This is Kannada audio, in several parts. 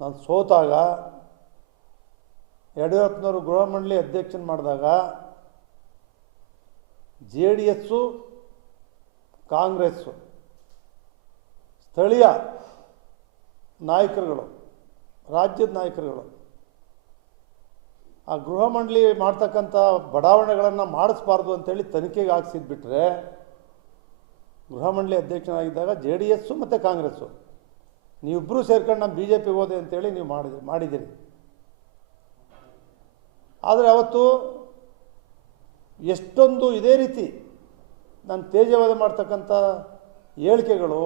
ನಾನು ಸೋತಾಗ ಯಡಿಯೂರಪ್ಪನವರು ಗೃಹ ಮಂಡಳಿ ಅಧ್ಯಕ್ಷನ ಮಾಡಿದಾಗ JDS ಕಾಂಗ್ರೆಸ್ಸು ಸ್ಥಳೀಯ ನಾಯಕರುಗಳು, ರಾಜ್ಯದ ನಾಯಕರುಗಳು ಆ ಗೃಹ ಮಂಡಳಿ ಮಾಡ್ತಕ್ಕಂಥ ಬಡಾವಣೆಗಳನ್ನು ಮಾಡಿಸ್ಬಾರ್ದು ಅಂತೇಳಿ ತನಿಖೆಗೆ ಹಾಕ್ಸಿದ್ಬಿಟ್ರೆ ಗೃಹ ಮಂಡಳಿ ಅಧ್ಯಕ್ಷನಾಗಿದ್ದಾಗ JDS ಮತ್ತು ಕಾಂಗ್ರೆಸ್ಸು ನೀವಿಬ್ಬರೂ ಸೇರ್ಕೊಂಡು ನಮ್ಮ BJPಗೆ ಹೋದೆ ಅಂತೇಳಿ ನೀವು ಮಾಡಿದ್ದೀರಿ. ಆದರೆ ಅವತ್ತು ಎಷ್ಟೊಂದು ಇದೇ ರೀತಿ ನಾನು ತೇಜವಾದ ಮಾಡ್ತಕ್ಕಂಥ ಹೇಳಿಕೆಗಳು,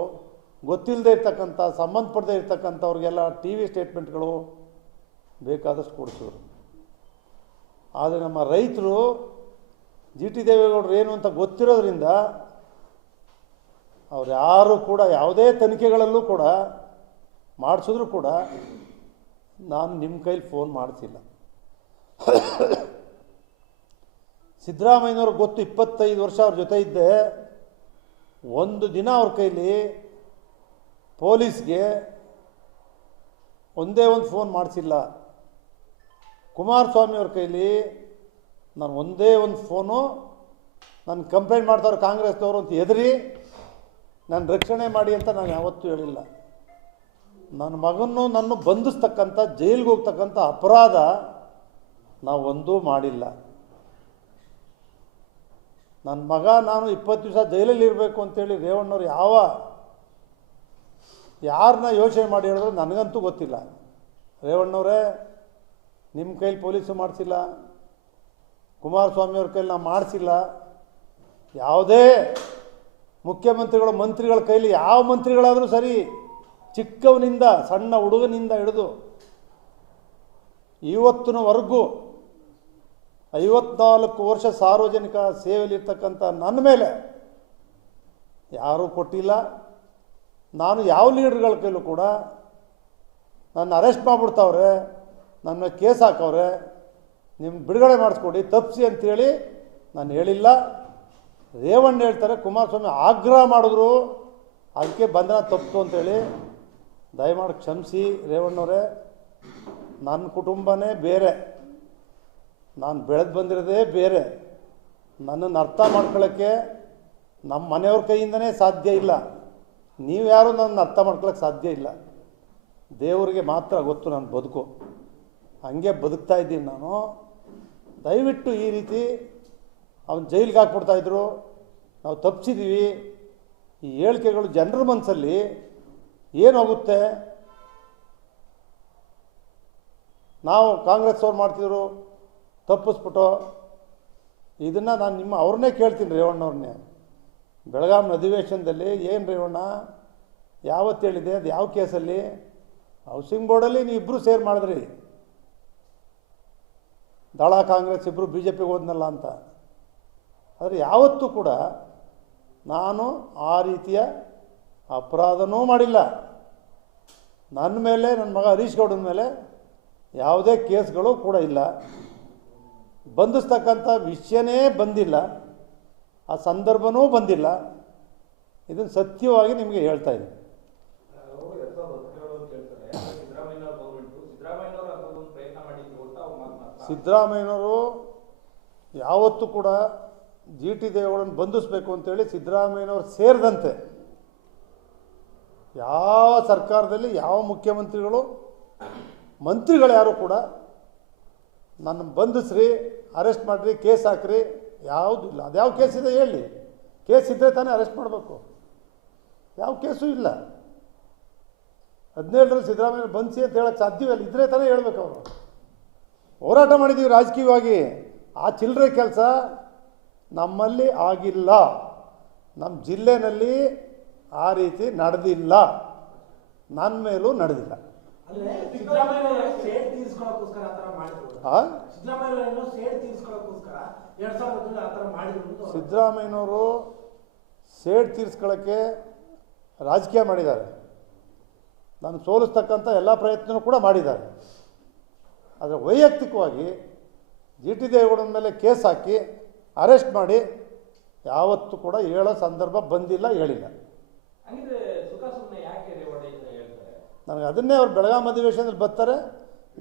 ಗೊತ್ತಿಲ್ಲದೆ ಇರ್ತಕ್ಕಂಥ, ಸಂಬಂಧಪಡದೇ ಇರ್ತಕ್ಕಂಥವ್ರಿಗೆಲ್ಲ TV ಸ್ಟೇಟ್ಮೆಂಟ್ಗಳು ಬೇಕಾದಷ್ಟು ಕೊಡಿಸಿದ್ರು. ಆದರೆ ನಮ್ಮ ರೈತರು GT ದೇವೇಗೌಡರು ಏನು ಅಂತ ಗೊತ್ತಿರೋದ್ರಿಂದ ಅವ್ರು ಯಾರು ಕೂಡ ಯಾವುದೇ ತನಿಖೆಗಳಲ್ಲೂ ಕೂಡ ಮಾಡಿಸಿದ್ರು ಕೂಡ ನಾನು ನಿಮ್ಮ ಕೈಲಿ ಫೋನ್ ಮಾಡಿಸಿಲ್ಲ. ಸಿದ್ದರಾಮಯ್ಯನವ್ರಿಗೆ ಗೊತ್ತು, 25 ವರ್ಷ ಅವ್ರ ಜೊತೆ ಇದ್ದೆ. ಒಂದು ದಿನ ಅವ್ರ ಕೈಲಿ ಪೊಲೀಸ್ಗೆ ಒಂದೇ ಒಂದು ಫೋನ್ ಮಾಡಿಸಿಲ್ಲ. ಕುಮಾರಸ್ವಾಮಿ ಅವ್ರ ಕೈಲಿ ನಾನು ಒಂದೇ ಒಂದು ಫೋನು ನಾನು ಕಂಪ್ಲೇಂಟ್ ಮಾಡ್ತಾವ್ರು ಕಾಂಗ್ರೆಸ್ನವರು ಅಂತ ಹೆದರಿ ನಾನು ರಕ್ಷಣೆ ಮಾಡಿ ಅಂತ ನಾನು ಯಾವತ್ತೂ ಹೇಳಿಲ್ಲ. ನನ್ನ ಮಗನ್ನು ನನ್ನ ಬಂಧಿಸ್ತಕ್ಕಂಥ ಜೈಲಿಗೆ ಹೋಗ್ತಕ್ಕಂಥ ಅಪರಾಧ ನಾವು ಒಂದೂ ಮಾಡಿಲ್ಲ. ನನ್ನ ಮಗ ನಾನು 20 ದಿವಸ ಜೈಲಲ್ಲಿ ಇರಬೇಕು ಅಂತೇಳಿ ರೇವಣ್ಣವ್ರು ಯಾರನ್ನ ಯೋಚನೆ ಮಾಡಿ ಹೇಳಿದ್ರು ನನಗಂತೂ ಗೊತ್ತಿಲ್ಲ. ರೇವಣ್ಣವರೇ, ನಿಮ್ಮ ಕೈಲಿ ಪೊಲೀಸು ಮಾಡಿಸಿಲ್ಲ, ಕುಮಾರಸ್ವಾಮಿಯವ್ರ ಕೈಲಿ ನಾವು ಮಾಡಿಸಿಲ್ಲ. ಯಾವುದೇ ಮುಖ್ಯಮಂತ್ರಿಗಳು, ಮಂತ್ರಿಗಳ ಕೈಲಿ, ಯಾವ ಮಂತ್ರಿಗಳಾದರೂ ಸರಿ, ಚಿಕ್ಕವನಿಂದ ಸಣ್ಣ ಹುಡುಗನಿಂದ ಹಿಡಿದು ಇವತ್ತಿನವರೆಗೂ 54 ವರ್ಷ ಸಾರ್ವಜನಿಕ ಸೇವೆಯಲ್ಲಿರ್ತಕ್ಕಂಥ ನನ್ನ ಮೇಲೆ ಯಾರೂ ಕೊಟ್ಟಿಲ್ಲ. ನಾನು ಯಾವ ಲೀಡರ್ಗಳ ಕೈಲೂ ಕೂಡ ನನ್ನ ಅರೆಸ್ಟ್ ಮಾಡಿಬಿಡ್ತಾವ್ರೆ, ನನ್ನ ಕೇಸ್ ಹಾಕವ್ರೆ, ನಿಮ್ಮ ಬಿಡುಗಡೆ ಮಾಡಿಸ್ಕೊಡಿ, ತಪ್ಪಿಸಿ ಅಂಥೇಳಿ ನಾನು ಹೇಳಿಲ್ಲ. ರೇವಣ್ಣ ಹೇಳ್ತಾರೆ ಕುಮಾರಸ್ವಾಮಿ ಆಗ್ರಹ ಮಾಡಿದ್ರು ಅದಕ್ಕೆ ಬಂಧನ ತಪ್ಪಿತು ಅಂತೇಳಿ. ದಯಮಾಡಿ ಕ್ಷಮಿಸಿ ರೇವಣ್ಣವರೇ, ನನ್ನ ಕುಟುಂಬನೇ ಬೇರೆ, ನಾನು ಬೆಳೆದು ಬಂದಿರೋದೇ ಬೇರೆ. ನನ್ನನ್ನು ಅರ್ಥ ಮಾಡ್ಕೊಳ್ಳೋಕ್ಕೆ ನಮ್ಮ ಮನೆಯವ್ರ ಕೈಯಿಂದನೇ ಸಾಧ್ಯ ಇಲ್ಲ. ನೀವ್ಯಾರೂ ನನ್ನ ಅರ್ಥ ಮಾಡ್ಕೊಳ್ಳೋಕ್ಕೆ ಸಾಧ್ಯ ಇಲ್ಲ. ದೇವರಿಗೆ ಮಾತ್ರ ಗೊತ್ತು ನನ್ನ ಬದುಕು, ಹಾಗೆ ಬದುಕ್ತಾ ಇದ್ದೀನಿ ನಾನು. ದಯವಿಟ್ಟು ಈ ರೀತಿ ಅವನು ಜೈಲಿಗೆ ಹಾಕ್ಬಿಡ್ತಾಯಿದ್ರು, ನಾವು ತಪ್ಪಿಸಿದ್ದೀವಿ, ಈ ಹೇಳಿಕೆಗಳು ಜನರ ಮನಸ್ಸಲ್ಲಿ ಏನಾಗುತ್ತೆ? ನಾವು ಕಾಂಗ್ರೆಸ್ ಅವ್ರು ಮಾಡ್ತಿದ್ರು ತಪ್ಪಿಸ್ಬಿಟ್ಟು, ಇದನ್ನು ನಾನು ಅವ್ರನ್ನೇ ಕೇಳ್ತೀನಿ, ರೇವಣ್ಣವ್ರನ್ನೇ. ಬೆಳಗಾಂ ಅಧಿವೇಶನದಲ್ಲಿ ಏನು ರೇವಣ್ಣ ಯಾವತ್ತು ಹೇಳಿದೆ, ಅದು ಯಾವ ಕೇಸಲ್ಲಿ? ಹೌಸಿಂಗ್ ಬೋರ್ಡಲ್ಲಿ ನೀವು ಇಬ್ಬರು ಸೇರ್ ಮಾಡಿದ್ರಿ, ದಳ ಕಾಂಗ್ರೆಸ್ ಇಬ್ಬರು BJPಗೆ ಹೋದ್ನಲ್ಲ ಅಂತ. ಆದರೆ ಯಾವತ್ತೂ ಕೂಡ ನಾನು ಆ ರೀತಿಯ ಅಪರಾಧನೂ ಮಾಡಿಲ್ಲ. ನನ್ನ ಮೇಲೆ, ನನ್ನ ಮಗ ಹರೀಶ್ ಗೌಡನ ಮೇಲೆ ಯಾವುದೇ ಕೇಸ್ಗಳು ಕೂಡ ಇಲ್ಲ. ಬಂಧಿಸ್ತಕ್ಕಂಥ ವಿಷಯನೇ ಬಂದಿಲ್ಲ, ಆ ಸಂದರ್ಭವೂ ಬಂದಿಲ್ಲ. ಇದನ್ನು ಸತ್ಯವಾಗಿ ನಿಮಗೆ ಹೇಳ್ತಾ ಇದ್ದೀನಿ. ಸಿದ್ದರಾಮಯ್ಯನವರು ಯಾವತ್ತೂ ಕೂಡ GT ದೇವೇಗೌಡರನ್ನು ಬಂಧಿಸಬೇಕು ಅಂತೇಳಿ ಸಿದ್ದರಾಮಯ್ಯನವರು ಸೇರಿದಂತೆ ಯಾವ ಸರ್ಕಾರದಲ್ಲಿ ಯಾವ ಮುಖ್ಯಮಂತ್ರಿಗಳು, ಮಂತ್ರಿಗಳು ಯಾರು ಕೂಡ ನನ್ನ ಬಂಧಿಸ್ರಿ, ಅರೆಸ್ಟ್ ಮಾಡಿರಿ, ಕೇಸ್ ಹಾಕ್ರಿ, ಯಾವುದೂ ಇಲ್ಲ. ಅದು ಯಾವ ಕೇಸ್ ಇದೆ ಹೇಳಿ? ಕೇಸ್ ಇದ್ದರೆ ತಾನೇ ಅರೆಸ್ಟ್ ಮಾಡಬೇಕು. ಯಾವ ಕೇಸು ಇಲ್ಲ. 17ರಲ್ಲಿ ಸಿದ್ದರಾಮಯ್ಯ ಬಂಧಿಸಿ ಅಂತ ಹೇಳೋಕ್ಕೆ ಸಾಧ್ಯವಲ್ಲ, ಇದ್ದರೆ ತಾನೇ ಹೇಳ್ಬೇಕು. ಅವರು ಹೋರಾಟ ಮಾಡಿದ್ದೀವಿ ರಾಜಕೀಯವಾಗಿ. ಆ ಚಿಲ್ಲರೆ ಕೆಲಸ ನಮ್ಮಲ್ಲಿ ಆಗಿಲ್ಲ, ನಮ್ಮ ಜಿಲ್ಲೆಯಲ್ಲಿ ಆ ರೀತಿ ನಡೆದಿಲ್ಲ, ನನ್ನ ಮೇಲೂ ನಡೆದಿಲ್ಲ. ಸಿದ್ದರಾಮಯ್ಯನವರು ಸೇಡ್ ತೀರಿಸ್ಕೊಳ್ಳೋಕ್ಕೆ ರಾಜಕೀಯ ಮಾಡಿದ್ದಾರೆ, ನಾನು ಸೋಲಿಸ್ತಕ್ಕಂಥ ಎಲ್ಲ ಪ್ರಯತ್ನವೂ ಕೂಡ ಮಾಡಿದ್ದಾರೆ. ಆದರೆ ವೈಯಕ್ತಿಕವಾಗಿ GT ದೇವೇಗೌಡನ ಮೇಲೆ ಕೇಸ್ ಹಾಕಿ ಅರೆಸ್ಟ್ ಮಾಡಿ ಯಾವತ್ತೂ ಕೂಡ ಹೇಳೋ ಸಂದರ್ಭ ಬಂದಿಲ್ಲ, ಹೇಳಿಲ್ಲ. ನನಗೆ ಅದನ್ನೇ ಅವ್ರು ಬೆಳಗಾವಿ ಅಧಿವೇಶನದಲ್ಲಿ ಬರ್ತಾರೆ.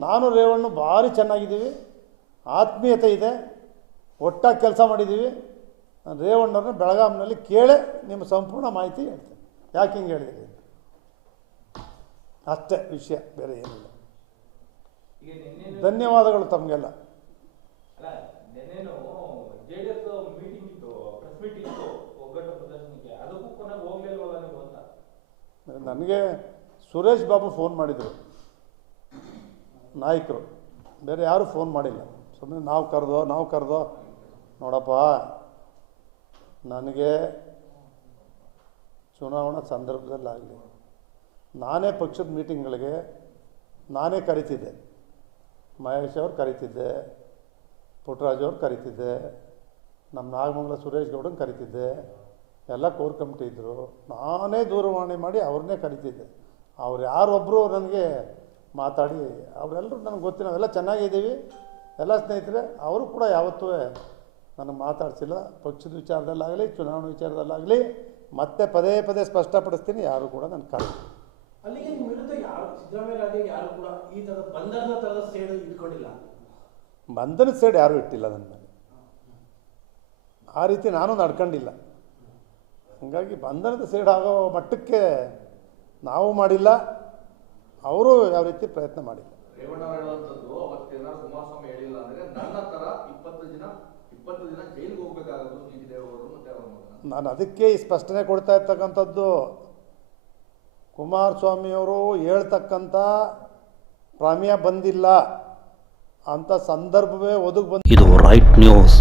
ನಾನು ರೇವಣ್ಣ ಭಾರಿ ಚೆನ್ನಾಗಿದ್ದೀವಿ, ಆತ್ಮೀಯತೆ ಇದೆ, ಒಟ್ಟಾಗಿ ಕೆಲಸ ಮಾಡಿದ್ದೀವಿ. ನಾನು ರೇವಣ್ಣವ್ರನ್ನ ಬೆಳಗಾವಿನಲ್ಲಿ ಕೇಳೇ ನಿಮ್ಮ ಸಂಪೂರ್ಣ ಮಾಹಿತಿ ಹೇಳ್ತೇನೆ, ಯಾಕೆ ಹಿಂಗೆ ಹೇಳಿದ್ದೀರಿ ಅಷ್ಟೇ ವಿಷಯ, ಬೇರೆ ಏನಿಲ್ಲ. ಧನ್ಯವಾದಗಳು ತಮಗೆಲ್ಲ. ನನಗೆ ಸುರೇಶ್ ಬಾಬು ಫೋನ್ ಮಾಡಿದರು, ನಾಯಕರು, ಬೇರೆ ಯಾರೂ ಫೋನ್ ಮಾಡಿಲ್ಲ. ಸುಮ್ಮನೆ ನಾವು ಕರೆದೋ ನೋಡಪ್ಪ, ನನಗೆ ಚುನಾವಣಾ ಸಂದರ್ಭದಲ್ಲಾಗಲಿ ನಾನೇ ಪಕ್ಷದ ಮೀಟಿಂಗ್ಗಳಿಗೆ ನಾನೇ ಕರಿತಿದ್ದೆ. ಮಹೇಶ್ ಅವ್ರು ಕರಿತಿದ್ದೆ, ಪುಟ್ಟರಾಜ್ ಅವ್ರು ಕರಿತಿದ್ದೆ, ನಮ್ಮ ನಾಗಮಂಗಲ ಸುರೇಶ್ ಗೌಡನ ಕರಿತಿದ್ದೆ, ಎಲ್ಲ ಕೋರ್ ಕಮಿಟಿ ಇದ್ದರು. ನಾನೇ ದೂರವಾಣಿ ಮಾಡಿ ಅವ್ರನ್ನೇ ಕರಿತಿದ್ದೆ. ಅವ್ರು ಯಾರೊಬ್ಬರು ನನಗೆ ಮಾತಾಡಿ, ಅವರೆಲ್ಲರೂ ನನಗೆ ಗೊತ್ತಿಲ್ಲ, ನಾವೆಲ್ಲ ಚೆನ್ನಾಗಿದ್ದೀವಿ, ಎಲ್ಲ ಸ್ನೇಹಿತರೆ. ಅವರು ಕೂಡ ಯಾವತ್ತೂ ನನಗೆ ಮಾತಾಡ್ಸಿಲ್ಲ, ಪಕ್ಷದ ವಿಚಾರದಲ್ಲಾಗಲಿ ಚುನಾವಣೆ ವಿಚಾರದಲ್ಲಾಗಲಿ. ಮತ್ತೆ ಪದೇ ಪದೇ ಸ್ಪಷ್ಟಪಡಿಸ್ತೀನಿ, ಯಾರು ಕೂಡ ನನ್ನ ಕರೆ ಅಲ್ಲಿಗೆ ನಿಮ್ಮ ವಿರುದ್ಧ ಯಾರು ಸಿದ್ದರಾಮಯ್ಯ ಯಾರು ಕೂಡ ಈ ಥರದ ಬಂಧನದ ಸೇಡು ಇಟ್ಕೊಂಡಿಲ್ಲ. ಬಂಧನದ ಸೇಡು ಯಾರೂ ಇಟ್ಟಿಲ್ಲ ನನ್ನ ಮೇಲೆ, ಆ ರೀತಿ ನಾನು ನಡ್ಕೊಂಡಿಲ್ಲ. ಹಾಗಾಗಿ ಬಂಧನದ ಸೇಡು ಆಗೋ ಮಟ್ಟಕ್ಕೆ ನಾವು ಮಾಡಿಲ್ಲ, ಅವರು ಯಾವ ರೀತಿ ಪ್ರಯತ್ನ ಮಾಡಿಲ್ಲ. ರೇವಣ್ಣ ಹೇಳುವಂಥದ್ದು ಅವತ್ತೇನಾದ್ರು ಕುಮಾರಸ್ವಾಮಿ ಹೇಳಿಲ್ಲ ಅಂದರೆ ನನ್ನ ಥರ 20 ದಿನ ಜೈಲಿಗೆ ಹೋಗಬೇಕಾಗೋದು ದೇವೇಗೌಡರು ಮತ್ತು ಅವರ ಮಗ. ನಾನು ಅದಕ್ಕೆ ಈ ಸ್ಪಷ್ಟನೆ ಕೊಡ್ತಾ ಇರ್ತಕ್ಕಂಥದ್ದು, ಕುಮಾರಸ್ವಾಮಿಯವರು ಹೇಳ್ತಕ್ಕಂಥ ಪ್ರಮೇಯ ಬಂದಿಲ್ಲ ಅಂತ ಸಂದರ್ಭವೇ ಒದಗಿ ಬಂದು ಇದು ರೈಟ್ ನ್ಯೂಸ್.